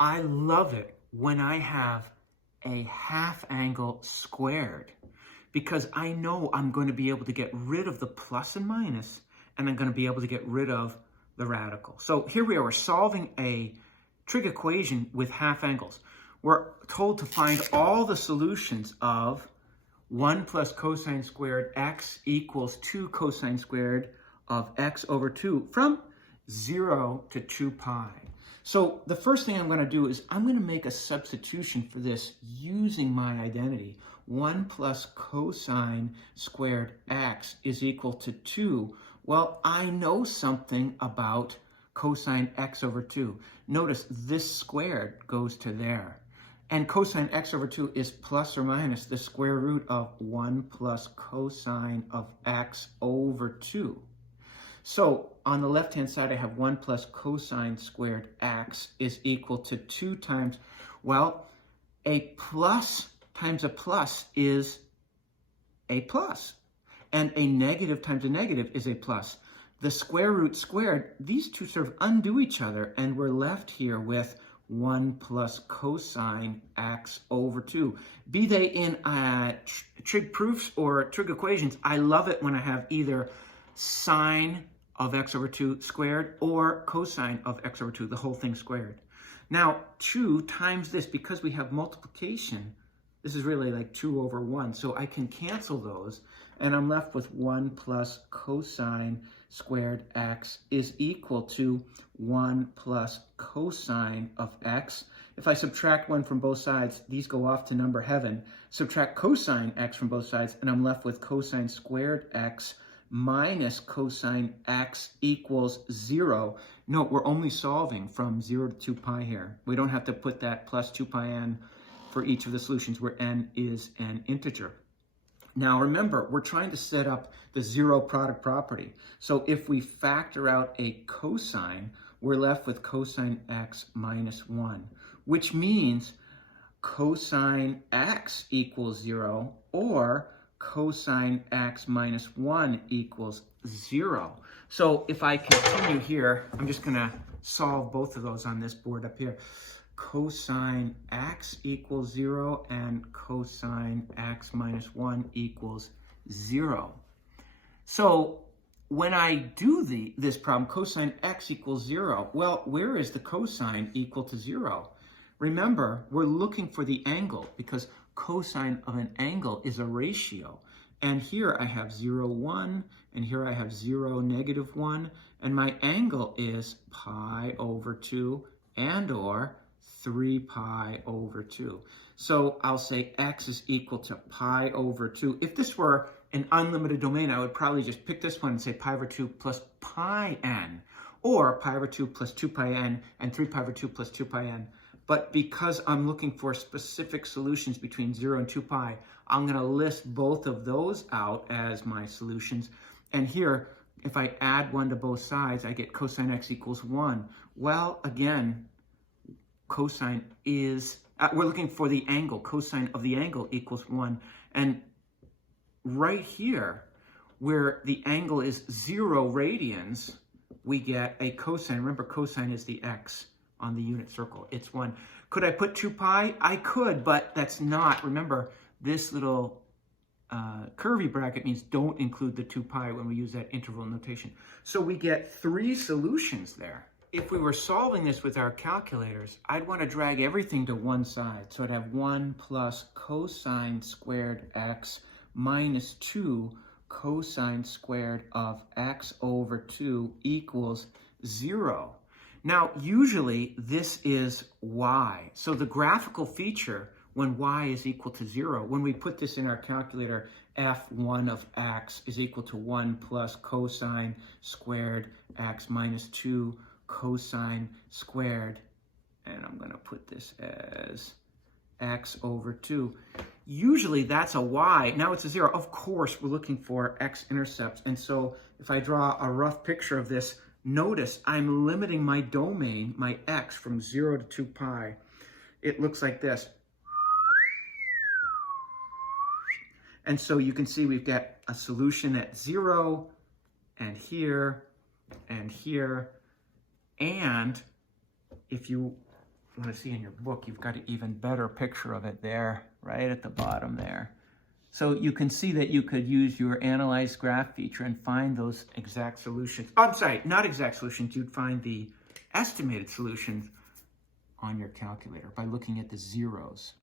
I love it when I have a half angle squared because I know I'm going to be able to get rid of the plus and minus, and I'm going to be able to get rid of the radical. So here we are, we're solving a trig equation with half angles. We're told to find all the solutions of 1 plus cosine squared x equals 2 cosine squared of x over 2 from 0 to 2 pi. So the first thing I'm going to do is I'm going to make a substitution for this using my identity. 1 plus cosine squared x is equal to 2. Well, I know something about cosine x over 2. Notice this squared goes to there. And cosine x over 2 is plus or minus the square root of 1 plus cosine of x over 2. So on the left-hand side, I have 1 plus cosine squared x is equal to 2 times, well, a plus times a plus is a plus. And a negative times a negative is a plus. The square root squared, these two sort of undo each other, and we're left here with 1 plus cosine x over 2. Be they in trig proofs or trig equations, I love it when I have either sine of x over 2 squared or cosine of x over 2, the whole thing squared. Now, 2 times this, because we have multiplication, this is really like 2 over 1, so I can cancel those, and I'm left with 1 plus cosine squared x is equal to 1 plus cosine of x. If I subtract 1 from both sides, these go off to number heaven. Subtract cosine x from both sides, and I'm left with cosine squared x minus cosine x equals 0. Note, we're only solving from 0 to 2 pi here. We don't have to put that plus 2 pi n for each of the solutions where n is an integer. Now remember, we're trying to set up the zero product property. So if we factor out a cosine, we're left with cosine x minus 1, which means cosine x equals 0 or cosine x minus 1 equals 0. So if I continue here, I'm just going to solve both of those on this board up here. Cosine x equals 0 and cosine x minus 1 equals 0. So when I do this problem, cosine x equals 0, well, where is the cosine equal to 0? Remember, we're looking for the angle because cosine of an angle is a ratio. And here I have 0, 1, and here I have 0, negative 1, and my angle is pi over 2 and or 3 pi over 2. So I'll say x is equal to pi over 2. If this were an unlimited domain, I would probably just pick this one and say pi over 2 plus pi n, or pi over 2 plus 2 pi n, and 3 pi over 2 plus 2 pi n. But because I'm looking for specific solutions between 0 and 2 pi, I'm going to list both of those out as my solutions. And here, if I add 1 to both sides, I get cosine x equals 1. Well, again, cosine is, we're looking for the angle. Cosine of the angle equals 1. And right here, where the angle is 0 radians, we get a cosine. Remember, cosine is the x on the unit circle. It's 1. Could I put 2 pi? I could, but that's not. Remember, this little curvy bracket means don't include the 2 pi when we use that interval notation. So we get 3 solutions there. If we were solving this with our calculators, I'd want to drag everything to one side. So I'd have 1 plus cosine squared x minus 2 cosine squared of x over 2 equals 0. Now, usually this is y. So the graphical feature when y is equal to 0, when we put this in our calculator, f1 of x is equal to 1 plus cosine squared x minus 2 cosine squared, and I'm going to put this as x over 2. Usually that's a y. Now it's a 0. Of course, we're looking for x-intercepts. And so if I draw a rough picture of this, notice I'm limiting my domain, my x, from 0 to 2 pi. It looks like this. And so you can see we've got a solution at 0, and here, and here. And if you you want to see in your book, you've got an even better picture of it there, right at the bottom there. So you can see that you could use your analyze graph feature and find those exact solutions. Oh, I'm sorry, not exact solutions. You'd find the estimated solutions on your calculator by looking at the zeros.